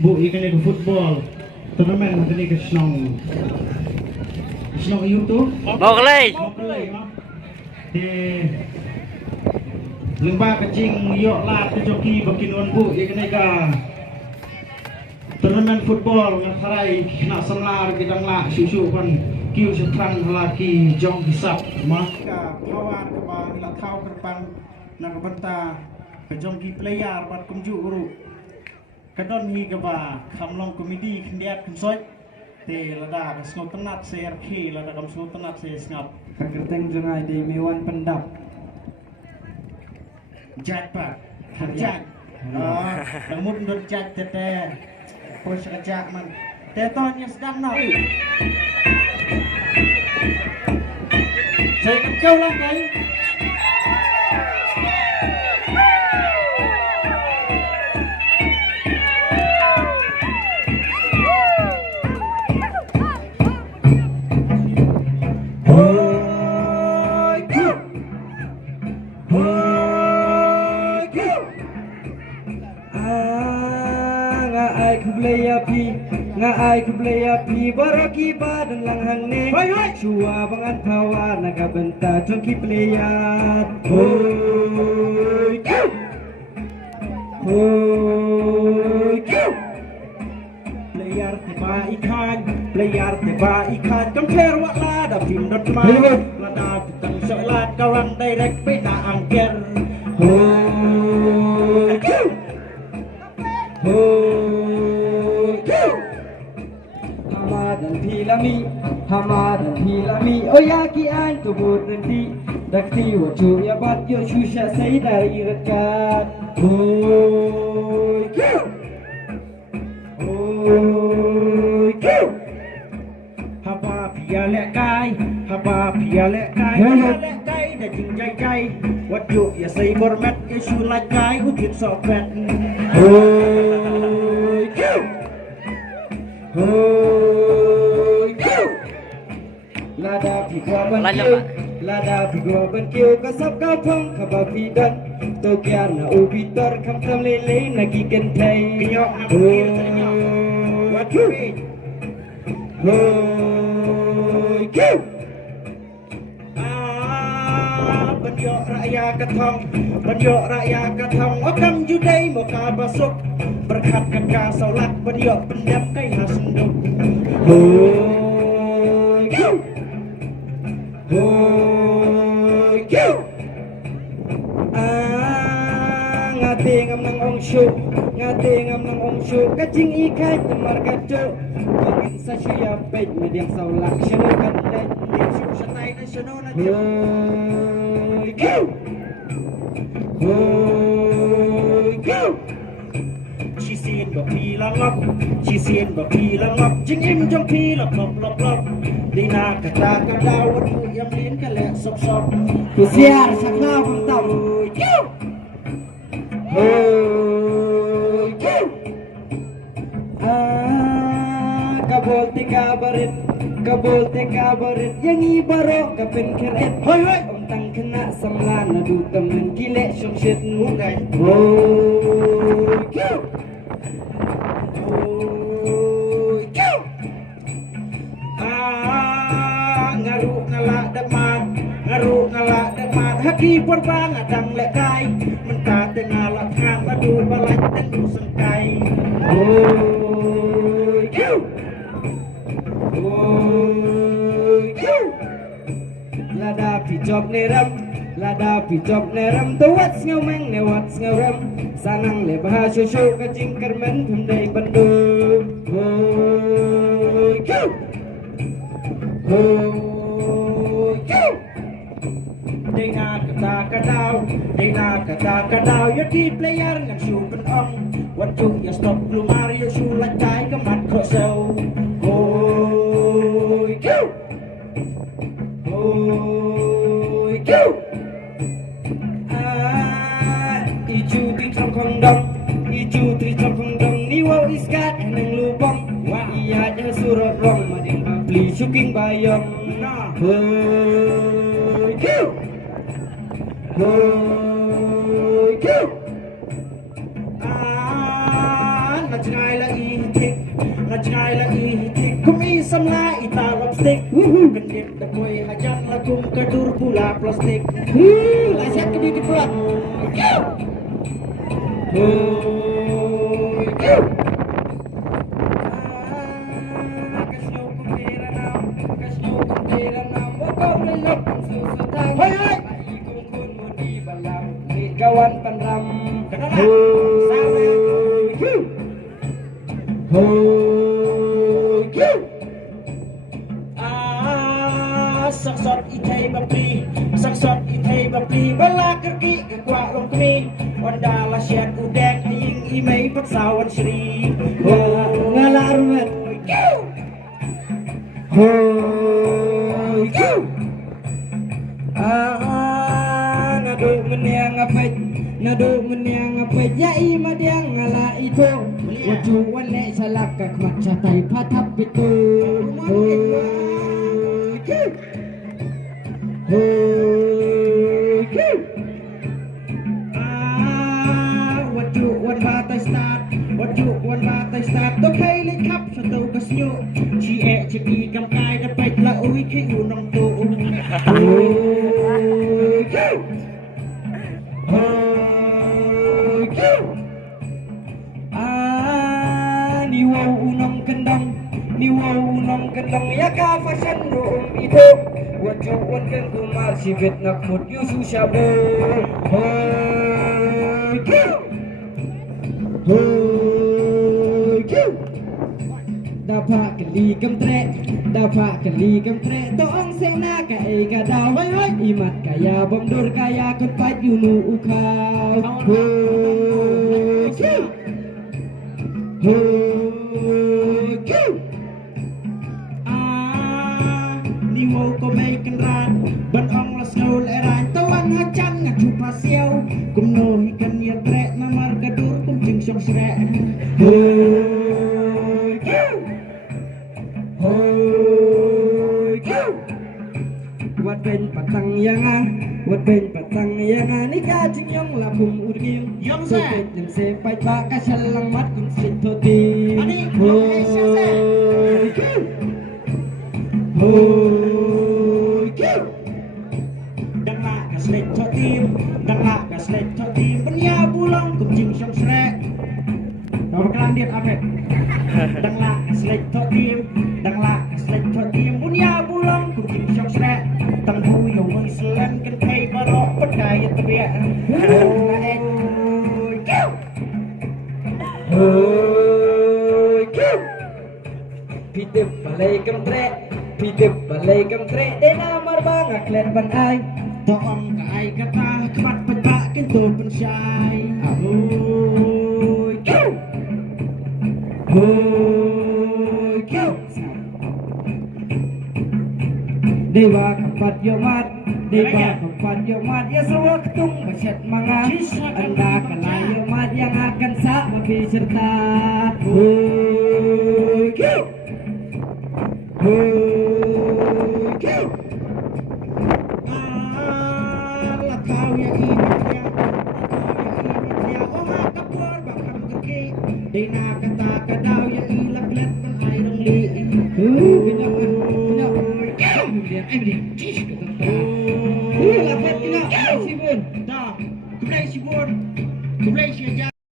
Bu ikan ke football. Turnamen materi ke senong. Senong YouTube. Mokley. Di lembah kecing yok lah ke joki bakinuan bu ikan ke turnamen football ngasarai nak semlar bidang lah susu kan kiu setran laki jong hisap maka kawan kebang ila tahu kerpan nak benta ke jongki player bat kumju guru kadon hi keba kamlong komedi kendiat kensoi te lada ke snot tenat CRK lada kam snot tenat se ngap Kagerteng jungai di Miwan Pendap. jat pak jat namun dur jat tete pos kerja man tetonnya sedang nak saya kau lah kai Ngai ku playa pi baraki badan lang hang ne Shua bangan pawa nagabenta jongki playa Hoi kiu Hoi kiu Player tiba ikan Compare wak lada film dot mai Lada pitang sholat kawan direct pina angker Hoi kiu Hoi kiu Hamadan hilami oyaki an tubur nanti dakti wacu ya bat yo shusha sai dari rekat hoi kiu hoi kiu haba pia lek kai da jing jai jai wat yo ya sai bormat ya shu like kai utit so pet hoi kiu hoi kiu lada pigwa ban kiu kasap kapang kabapidan to kya na ubitor kam tam lele nagi kentai nyok nak kir ternyok wat hoi kiu Banyak rakyat ketong Okam judai muka basuk Berkat kakak saulat Banyak pendam kai hasenduk hoi kiu hoi kiu ngate ngam nang ong shu kacing ikai temar kacu mungkin sa siya pet mediang saulak sino kan dai Shu sanai na sino na hoi kiu hoi kiu Chi xiên bọc phi lang ngọc Chính im trong phi lọc Đi na cả ta cả đau Ất phụ em đến cái lẹ sọc tu siar sakla pang tau hoi kiu hoi kiu kabol te kabarit yang ibaro kapin keret hoi om tang kena samlan na du temen kile syong shit mugai hoi kiu hoi kiu ngaru ngalak demat haki pun bang adang lekai Mentah tengah lathang Adu balai tendu sengkai hoi kiu hoi kiu lada pijop neram tawat ngau meng newat ngau ram sanang le bahasa show kacing kermen pemdai bandu hoi kiu hoi kiu Dena kata kadau Yaki player ngang shu pen ong Wan chung ya stop lumar Yo shu lak jai kemat kok sâu hoi kiu hoi kiu iju tri trong không đông ni wow iskat nang lubang iya nya surat rong mading beli syuking bayong hoi kiu hoi kiu na ายละอีทิกงาชายละอีทิกคุมอีสำลายอีตาลบสติกกันเด็กตะกุยhajanละกุมกระดูปลาพลาสติกลายเช็ดกระดิ่งที่ปลัดโอ้ยkawan penram sắc sọt y thay bắp pi sắc sọt y thay bắp pi bala kaki ke kwa long kami wanda la syat udek aying imei pat sawan sri ngalar met nado meniang apet nado meniang apet ya ima diang ngala itu waju wale salak kak matcha tai patap itu waju wan batai start waju wan batai start to khai le khap sa to kasnyo chi e chi pi kam kai da pet la ui khi u nong tu ni wow unong kendang ni wow unong kendang ya ka fashion room itu wajah wan kan kumar si vet nak mut yu su shabu dapat keli kemtre dapat keli kemtre toong sena ka e ka daw imat kaya bomdur kaya kepat yunu ukau ni wo ko mai kan ran ban ong la skol eran tawan hajan ngak chupa siau kum no hi kan ya tre mamar gadur kum jing song sreวัดเป็นปัตตังยังอ่ะวัดเป็นปัตตังยังอ่ะนี่กาจิงยองละบุมอุดกิมยองเซ่ยังเซ่ไปปะกะชันลังมัดกุมสิทโทตีอันนี้โอ้ยโอ้ยดังละกะสเล็กโทตีดังละกะสเล็กโทตีปัญญาบุลองกุมจิงชองแสรเรากำลังเดียดapaดังละกะสเล็กโทตีดังละกะสเล็กโทตีปัญญาบุลองกุมจิงชองแสรตั้งหูอยู่มือสลันกันไทยมารอปัดไก่ตะเบียพี่เด็บbalai kemtreพี่เด็บbalai kemtre dena marbang aklen ban ai toong ka ai kata kmat pata kinto pen syai Dewa kapat yomat Dewa kapat yomat ya semua ketung basyat mangan Anda kalah yomat yang akan sama beserta Allah kau ya imat ya Oma kapur bakam kaki Dina kata kadau ya ilak liat kan air li Binap Em đi